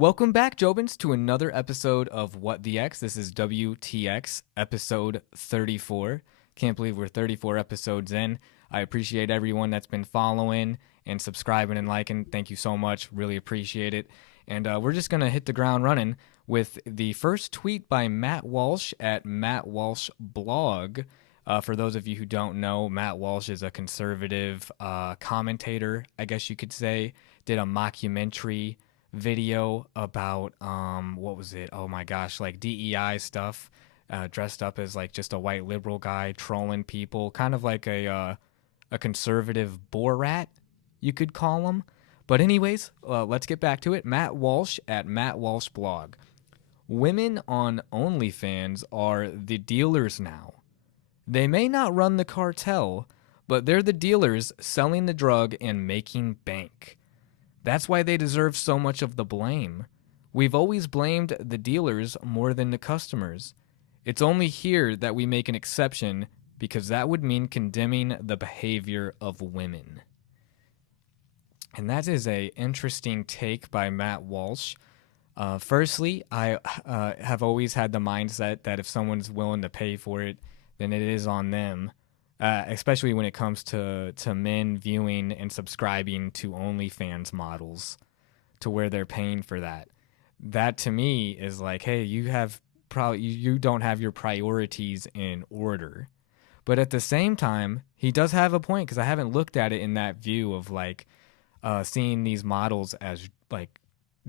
Welcome back, Jobins, to another episode of What the X. This is WTX, episode 34. Can't believe we're 34 episodes in. I appreciate everyone that's been following and subscribing and liking. Thank you so much. Really appreciate it. And we're just going to hit the ground running with the first tweet by Matt Walsh at Matt Walsh Blog. For those of you who don't know, Matt Walsh is a conservative commentator, I guess you could say. Did a mockumentary video about what was it? Oh my gosh, like DEI stuff, dressed up as like just a white liberal guy trolling people, kind of like a conservative Borat, you could call him. But anyways, let's get back to it. Matt Walsh at Matt Walsh Blog. Women on OnlyFans are the dealers now. They may not run the cartel, but they're the dealers selling the drug and making bank. That's why they deserve so much of the blame. We've always blamed the dealers more than the customers. It's only here that we make an exception because that would mean condemning the behavior of women. And that is a interesting take by Matt Walsh. Firstly, I have always had the mindset that if someone's willing to pay for it, then it is on them. Especially when it comes to men viewing and subscribing to OnlyFans models to where they're paying for that. That to me is like, hey, you don't have your priorities in order. But at the same time, he does have a point because I haven't looked at it in that view of like seeing these models as like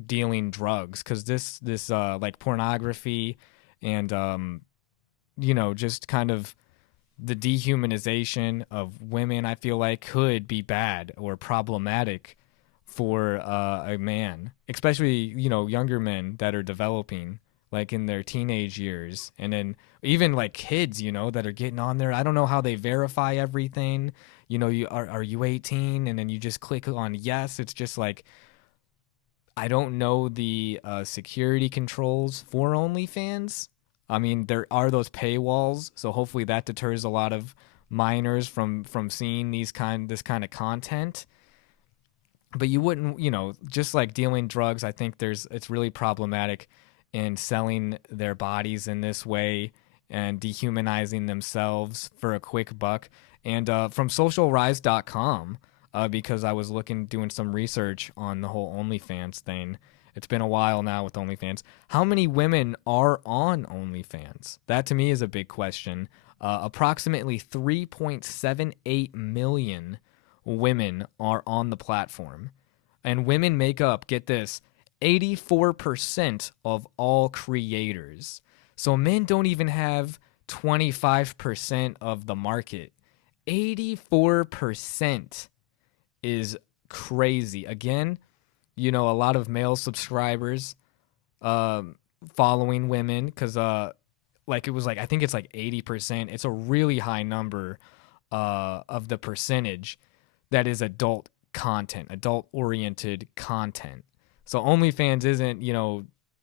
dealing drugs, because this like pornography and just kind of the dehumanization of women, I feel like, could be bad or problematic for a man, especially, younger men that are developing, like in their teenage years. And then even like kids, that are getting on there. I don't know how they verify everything. Are you 18? And then you just click on yes. It's just like, I don't know the security controls for OnlyFans. I mean, there are those paywalls, so hopefully that deters a lot of minors from seeing this kind of content. But you wouldn't, just like dealing drugs, I think it's really problematic in selling their bodies in this way and dehumanizing themselves for a quick buck. And from socialrise.com, because I was doing some research on the whole OnlyFans thing. It's been a while now with OnlyFans. How many women are on OnlyFans? That to me is a big question. Approximately 3.78 million women are on the platform. And women make up, get this, 84% of all creators. So men don't even have 25% of the market. 84% is crazy. Again, a lot of male subscribers following women because it was like, I think it's like 80%. It's a really high number of the percentage that is adult content, adult oriented content. So OnlyFans isn't,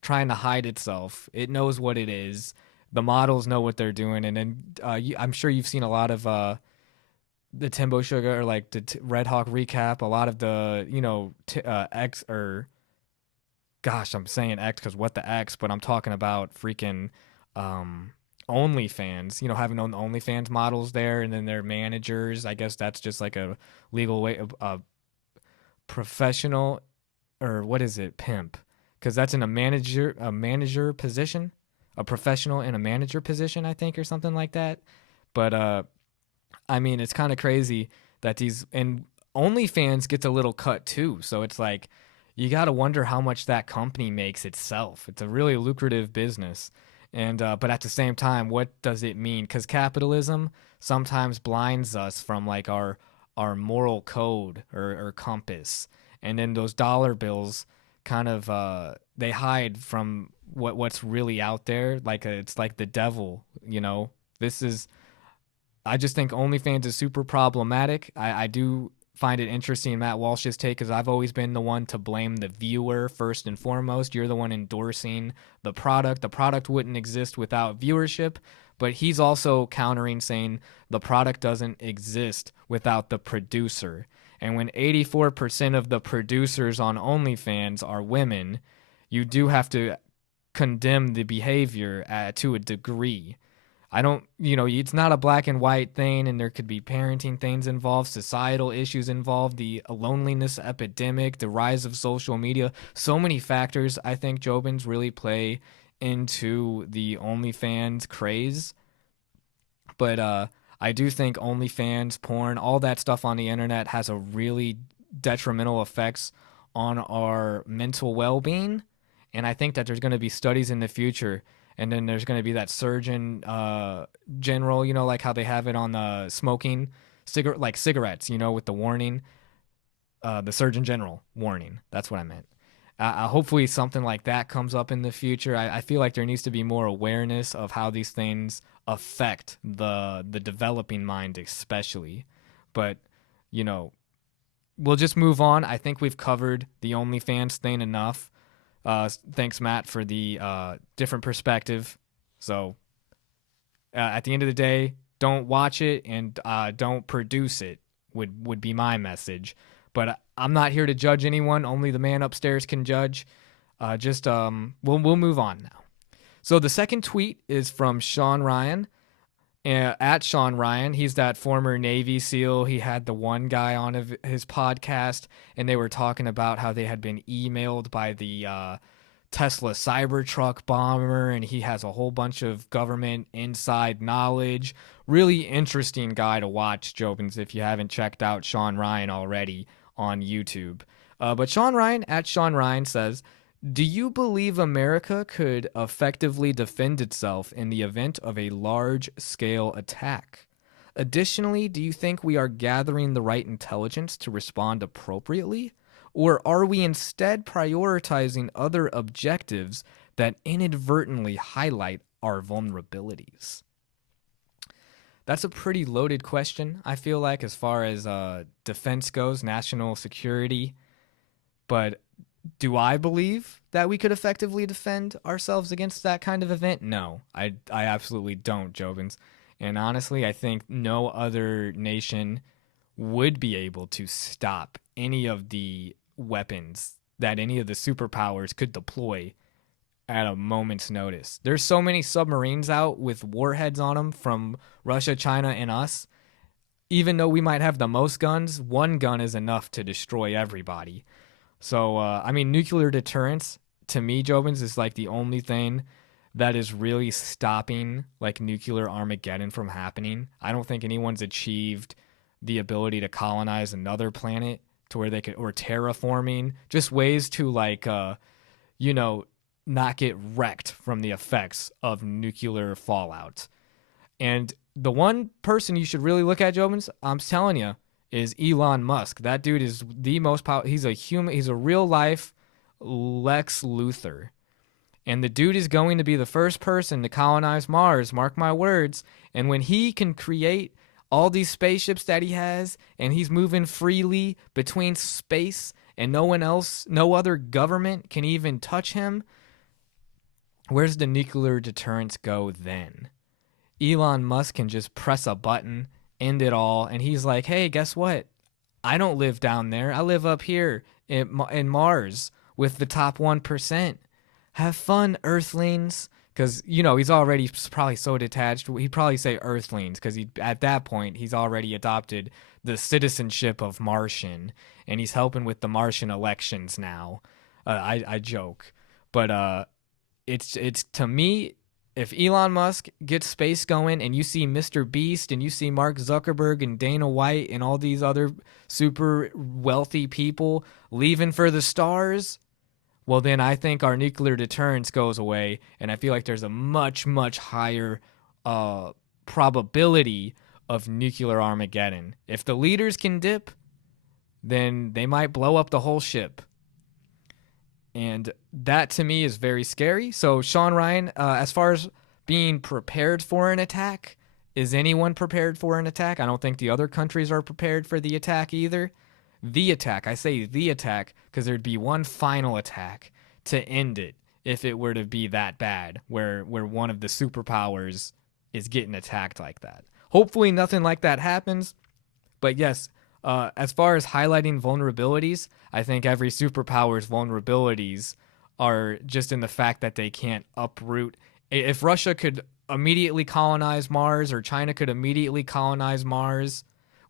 trying to hide itself. It knows what it is. The models know what they're doing. And then I'm sure you've seen a lot of the Timbo Sugar or like the Red Hawk recap, a lot of the, X or gosh, I'm saying X because what the X, but I'm talking about freaking OnlyFans, having on the OnlyFans models there and then their managers. I guess that's just like a legal way of professional, or what is it, pimp? Because that's in a manager position, a professional in a manager position, I think, or something like that. But I mean, it's kind of crazy that and OnlyFans gets a little cut too. So it's like, you got to wonder how much that company makes itself. It's a really lucrative business. And, but at the same time, what does it mean? Because capitalism sometimes blinds us from like our moral code or compass. And then those dollar bills kind of, they hide from what's really out there. Like it's like the devil, I just think OnlyFans is super problematic. I do find it interesting, Matt Walsh's take, because I've always been the one to blame the viewer first and foremost. You're the one endorsing the product. The product wouldn't exist without viewership, but he's also countering, saying the product doesn't exist without the producer. And when 84% of the producers on OnlyFans are women, you do have to condemn the behavior to a degree. I don't, it's not a black and white thing, and there could be parenting things involved, societal issues involved, the loneliness epidemic, the rise of social media. So many factors, I think, Jobins, really play into the OnlyFans craze. But I do think OnlyFans, porn, all that stuff on the internet has a really detrimental effects on our mental well-being. And I think that there's going to be studies in the future, and then there's going to be that surgeon general, like how they have it on smoking like cigarettes, with the warning, the surgeon general warning. That's what I meant. Hopefully something like that comes up in the future. I feel like there needs to be more awareness of how these things affect the developing mind, especially. But we'll just move on. I think we've covered the OnlyFans thing enough. Thanks, Matt, for the different perspective. So at the end of the day, don't watch it and don't produce it would be my message. But I'm not here to judge anyone. Only the man upstairs can judge. We'll move on now. So the second tweet is from Sean Ryan. At Sean Ryan, he's that former Navy SEAL. He had the one guy on his podcast, and they were talking about how they had been emailed by the Tesla Cybertruck bomber, and he has a whole bunch of government inside knowledge. Really interesting guy to watch, Jobins, if you haven't checked out Sean Ryan already on YouTube. But Sean Ryan, at Sean Ryan, says, do you believe America could effectively defend itself in the event of a large-scale attack? Additionally, do you think we are gathering the right intelligence to respond appropriately? Or are we instead prioritizing other objectives that inadvertently highlight our vulnerabilities? That's a pretty loaded question, I feel like, as far as defense goes, national security. But do I believe that we could effectively defend ourselves against that kind of event? No, I absolutely don't, Jobins. And honestly, I think no other nation would be able to stop any of the weapons that any of the superpowers could deploy at a moment's notice. There's so many submarines out with warheads on them from Russia, China, and us. Even though we might have the most guns, one gun is enough to destroy everybody. So, nuclear deterrence, to me, Jobins, is like the only thing that is really stopping like nuclear Armageddon from happening. I don't think anyone's achieved the ability to colonize another planet to where they could, or terraforming, just ways to not get wrecked from the effects of nuclear fallout. And the one person you should really look at, Jobins, I'm telling you, is Elon Musk. That dude is the most powerful. He's a human. He's a real life Lex Luthor. And the dude is going to be the first person to colonize Mars, mark my words. And when he can create all these spaceships that he has, and he's moving freely between space, and no one else, no other government can even touch him, where's the nuclear deterrence go then? Elon Musk can just press a button, end it all, and he's like, hey, guess what? I don't live down there. I live up here in Mars with the top 1%. Have fun, Earthlings. Because, he's already probably so detached. He'd probably say Earthlings because at that point, he's already adopted the citizenship of Martian, and he's helping with the Martian elections now. I joke. But it's to me, if Elon Musk gets space going and you see Mr. Beast and you see Mark Zuckerberg and Dana White and all these other super wealthy people leaving for the stars, well, then I think our nuclear deterrence goes away, and I feel like there's a much, much higher probability of nuclear Armageddon. If the leaders can dip, then they might blow up the whole ship. And that, to me, is very scary. So, Sean Ryan, as far as being prepared for an attack, is anyone prepared for an attack? I don't think the other countries are prepared for the attack either. The attack, I say the attack, because there'd be one final attack to end it if it were to be that bad, where one of the superpowers is getting attacked like that. Hopefully nothing like that happens. But yes, as far as highlighting vulnerabilities, I think every superpower's vulnerabilities are just in the fact that they can't uproot. If Russia could immediately colonize Mars, or China could immediately colonize Mars,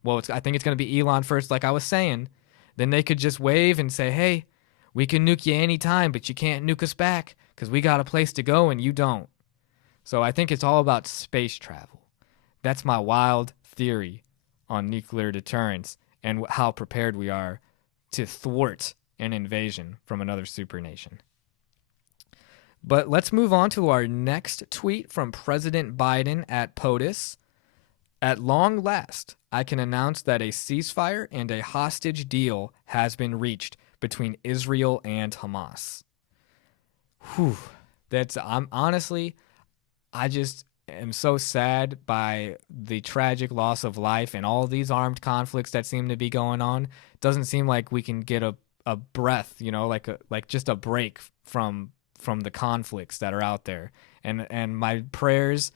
well, I think it's going to be Elon first, like I was saying. Then they could just wave and say, hey, we can nuke you anytime, but you can't nuke us back because we got a place to go and you don't. So I think it's all about space travel. That's my wild theory on nuclear deterrence and how prepared we are to thwart an invasion from another supernation. But let's move on to our next tweet from President Biden at POTUS. At long last, I can announce that a ceasefire and a hostage deal has been reached between Israel and Hamas. Whew. I'm honestly, I just am so sad by the tragic loss of life and all these armed conflicts that seem to be going on. It doesn't seem like we can get a breath, like just a break from the conflicts that are out there. And my prayers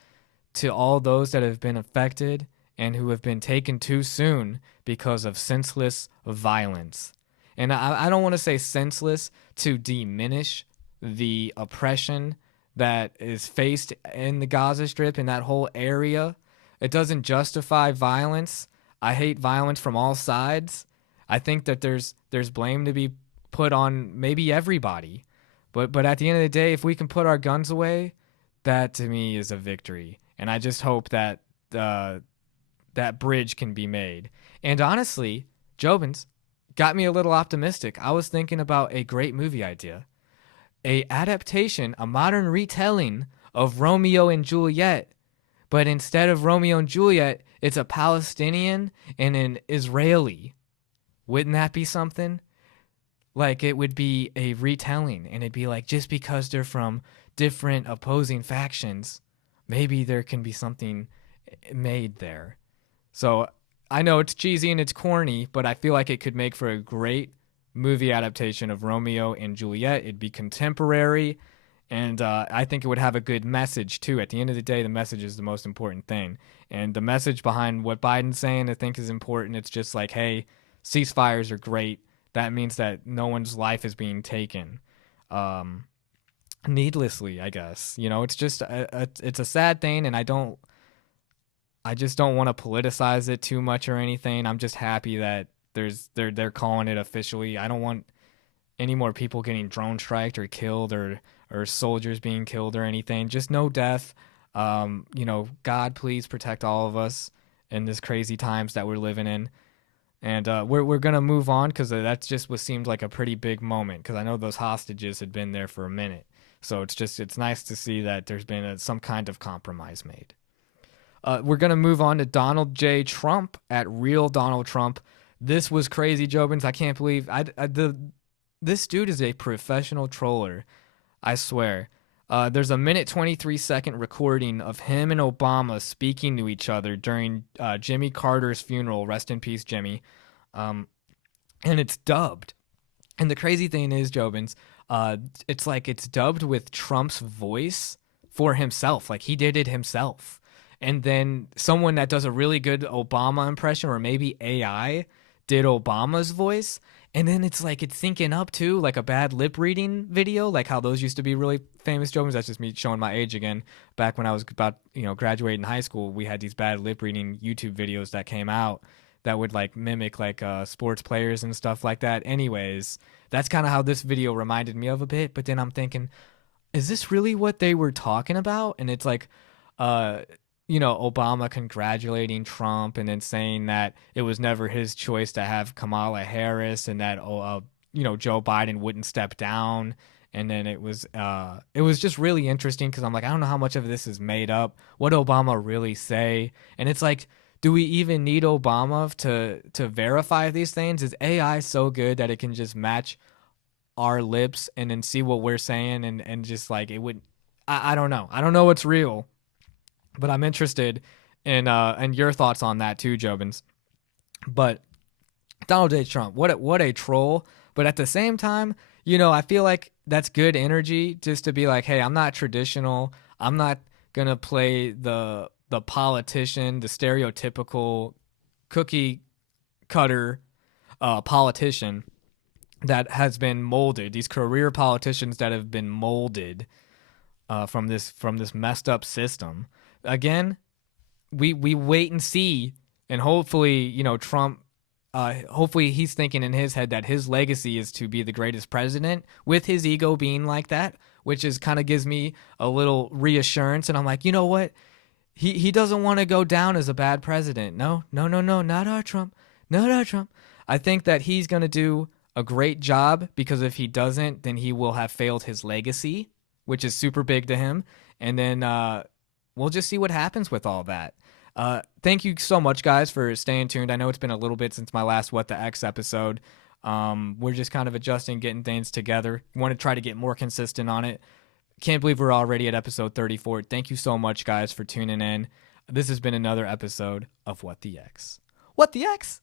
to all those that have been affected and who have been taken too soon because of senseless violence. And I don't want to say senseless to diminish the oppression that is faced in the Gaza Strip and that whole area. It doesn't justify violence. I hate violence from all sides. I think that there's blame to be put on maybe everybody. But at the end of the day, if we can put our guns away, that to me is a victory. And I just hope that that bridge can be made. And honestly, Jobins got me a little optimistic. I was thinking about a great movie idea. A adaptation, a modern retelling of Romeo and Juliet. But instead of Romeo and Juliet, it's a Palestinian and an Israeli. Wouldn't that be something? Like, it would be a retelling, and it'd be like, just because they're from different opposing factions, maybe there can be something made there. So I know it's cheesy and it's corny, but I feel like it could make for a great movie adaptation of Romeo and Juliet. It'd be contemporary, and I think it would have a good message too. At the end of the day, the message is the most important thing, and the message behind what Biden's saying, I think, is important. It's just like, hey, ceasefires are great. That means that no one's life is being taken needlessly, I guess. It's just it's a sad thing, and I just don't want to politicize it too much or anything. I'm just happy that they're calling it officially. I don't want any more people getting drone striked or killed, or soldiers being killed or anything. Just no death. God, please protect all of us in this crazy times that we're living in. And we're gonna move on because that's just what seemed like a pretty big moment. Because I know those hostages had been there for a minute, so it's nice to see that there's been some kind of compromise made. We're gonna move on to Donald J. Trump at Real Donald Trump. This was crazy, Jobins. I can't believe this dude is a professional troller. I swear. There's a 1:23 recording of him and Obama speaking to each other during Jimmy Carter's funeral. Rest in peace, Jimmy. And it's dubbed. And the crazy thing is, Jobins, it's dubbed with Trump's voice for himself. Like, he did it himself. And then someone that does a really good Obama impression, or maybe AI, did Obama's voice. And then it's syncing up too, like a bad lip reading video, like how those used to be really famous, Jobins. That's just me showing my age again. Back when I was about, graduating high school, we had these bad lip reading YouTube videos that came out that would mimic sports players and stuff like that. Anyways, that's kind of how this video reminded me of a bit. But then I'm thinking, is this really what they were talking about? And it's Obama congratulating Trump and then saying that it was never his choice to have Kamala Harris, and that Joe Biden wouldn't step down. And then it was just really interesting because I'm like, I don't know how much of this is made up. What did Obama really say? And it's like, do we even need Obama to verify these things? Is AI so good that it can just match our lips and then see what we're saying and just it would? I don't know. I don't know what's real. But I'm interested in your thoughts on that too, Jobins. But Donald J. Trump, what a troll. But at the same time, I feel like that's good energy just to be like, hey, I'm not traditional. I'm not gonna play the politician, the stereotypical cookie cutter politician. that has been molded, these career politicians that have been molded from this messed up system. Again, we wait and see, and hopefully, Trump. Hopefully, he's thinking in his head that his legacy is to be the greatest president, with his ego being like that, which is kind of gives me a little reassurance. And I'm like, you know what? He doesn't want to go down as a bad president. No, no, no, no, not our Trump. Not our Trump. I think that he's going to do a great job, because if he doesn't, then he will have failed his legacy, which is super big to him. And then we'll just see what happens with all that. Thank you so much, guys, for staying tuned. I know it's been a little bit since my last What the X episode. We're just kind of adjusting, getting things together. Want to try to get more consistent on it. Can't believe we're already at episode 34. Thank you so much, guys, for tuning in. This has been another episode of What the X. What the X?